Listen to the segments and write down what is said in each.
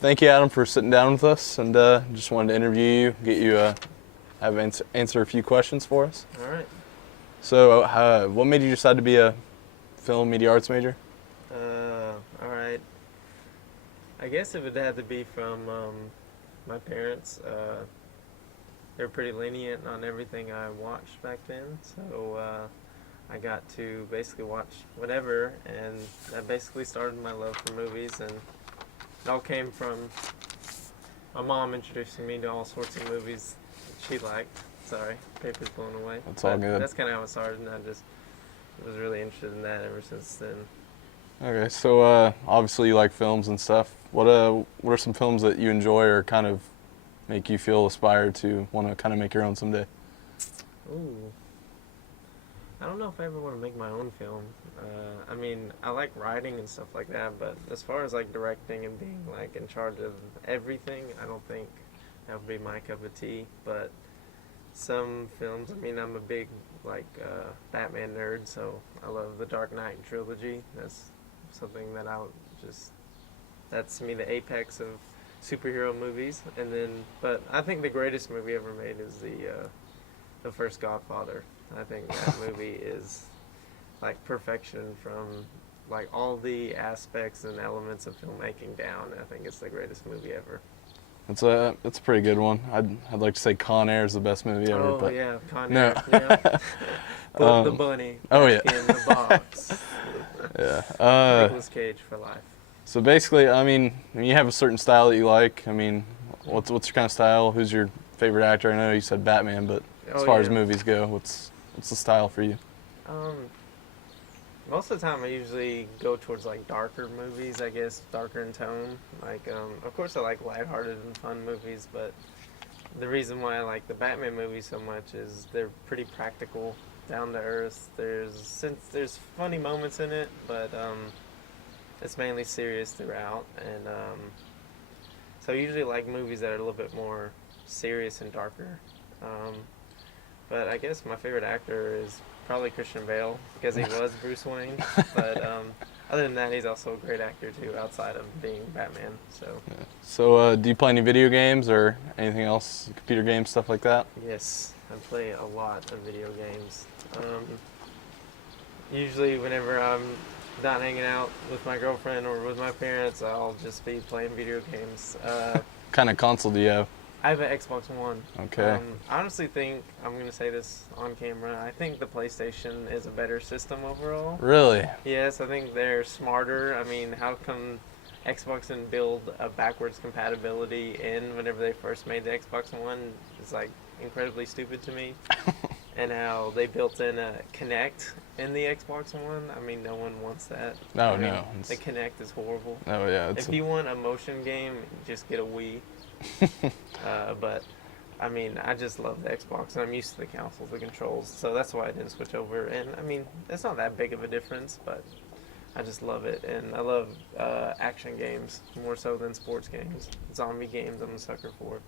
thank you, Adam, for sitting down with us, and just wanted to interview you, get you answer a few questions for us. All right. So, what made you decide to be a film media arts major? All right. I guess it would have to be from my parents. They were pretty lenient on everything I watched back then, so I got to basically watch whatever, and that basically started my love for movies, and it all came from my mom introducing me to all sorts of movies that she liked. Sorry, paper's blown away. That's all good. That's kind of how it started, and I just was really interested in that ever since then. Okay, so obviously you like films and stuff. What are some films that you enjoy or kind of make you feel inspired to want to kind of make your own someday? Ooh. I don't know if I ever want to make my own film. I mean, I like writing and stuff like that, but as far as like directing and being like in charge of everything, I don't think that would be my cup of tea. But some films, I mean, I'm a big like Batman nerd, so I love the Dark Knight trilogy. That's something that that's to me the apex of superhero movies. And then, but I think the greatest movie ever made is the first Godfather. I think that movie is like perfection from like all the aspects and elements of filmmaking down. I think it's the greatest movie ever. It's a pretty good one. I'd like to say Con Air is the best movie ever. Oh but yeah, Con no. Air. Yeah. The bunny. Oh yeah. In the box. Yeah. Nicolas Cage for life. So basically, I mean, you have a certain style that you like. I mean, what's your kind of style? Who's your favorite actor? I know you said Batman, but as far as movies go, what's the style for you? Most of the time I usually go towards like darker movies, I guess, darker in tone. Like, of course I like lighthearted and fun movies, but the reason why I like the Batman movies so much is they're pretty practical, down to earth. There's funny moments in it, but it's mainly serious throughout, and so I usually like movies that are a little bit more serious and darker. But I guess my favorite actor is probably Christian Bale because he was Bruce Wayne. But other than that, he's also a great actor too, outside of being Batman. So. Yeah. So do you play any video games or anything else, computer games, stuff like that? Yes, I play a lot of video games. Usually, whenever I'm not hanging out with my girlfriend or with my parents, I'll just be playing video games. What kind of console do you have? I have an Xbox One. Okay. I honestly think, I'm going to say this on camera, I think the PlayStation is a better system overall. Really? Yes, I think they're smarter. I mean, how come Xbox didn't build a backwards compatibility in whenever they first made the Xbox One is like incredibly stupid to me. And how they built in a Kinect in the Xbox One. I mean, no one wants that. No, I mean, no. the Kinect is horrible. Oh yeah. If you want a motion game, just get a Wii. But I mean, I just love the Xbox, and I'm used to the consoles, the controls, so that's why I didn't switch over. And I mean, it's not that big of a difference, but I just love it, and I love action games more so than sports games. Zombie games, I'm a sucker for.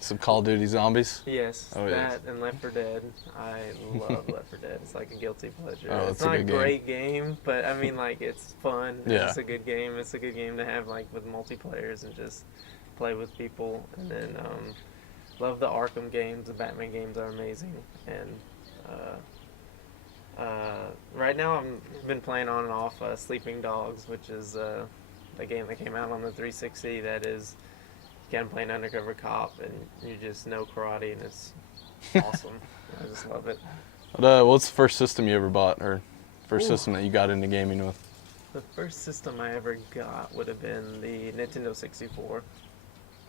Some Call of Duty Zombies? Yes, oh, that and Left 4 Dead. I love Left 4 Dead. It's like a guilty pleasure. Oh, it's not a great game, but I mean, like, it's fun. Yeah. It's a good game. It's a good game to have, like, with multiplayers and just play with people. And then love the Arkham games. The Batman games are amazing. And right now I've been playing on and off Sleeping Dogs, which is a game that came out on the 360 that is, you can play an undercover cop and you just know karate, and it's awesome. I just love it. What's the first system you ever bought, or first system that you got into gaming with? The first system I ever got would have been the Nintendo 64.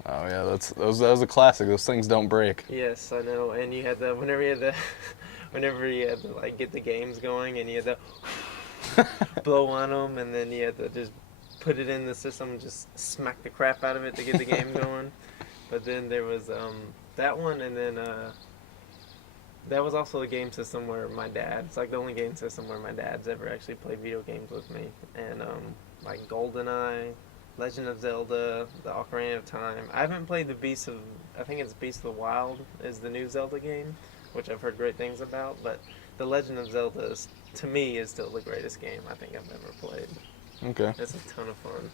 Oh yeah, that was a classic. Those things don't break. Yes, I know. And you had whenever you had to like get the games going, and you had to blow on them, and then you had to just put it in the system and just smack the crap out of it to get the game going. But then there was that one, and then that was also the game system where it's like the only game system where my dad's ever actually played video games with me. And like GoldenEye, Legend of Zelda, the Ocarina of Time. I haven't played I think it's Beast of the Wild is the new Zelda game, which I've heard great things about, but the Legend of Zelda, to me, is still the greatest game I think I've ever played. Okay. It's a ton of fun.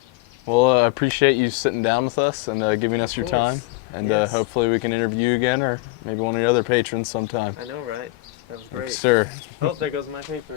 Well, I appreciate you sitting down with us and giving us your time. And Yes. hopefully we can interview you again, or maybe one of your other patrons sometime. I know, right? That was great. Yes, sir. Oh, there goes my paper.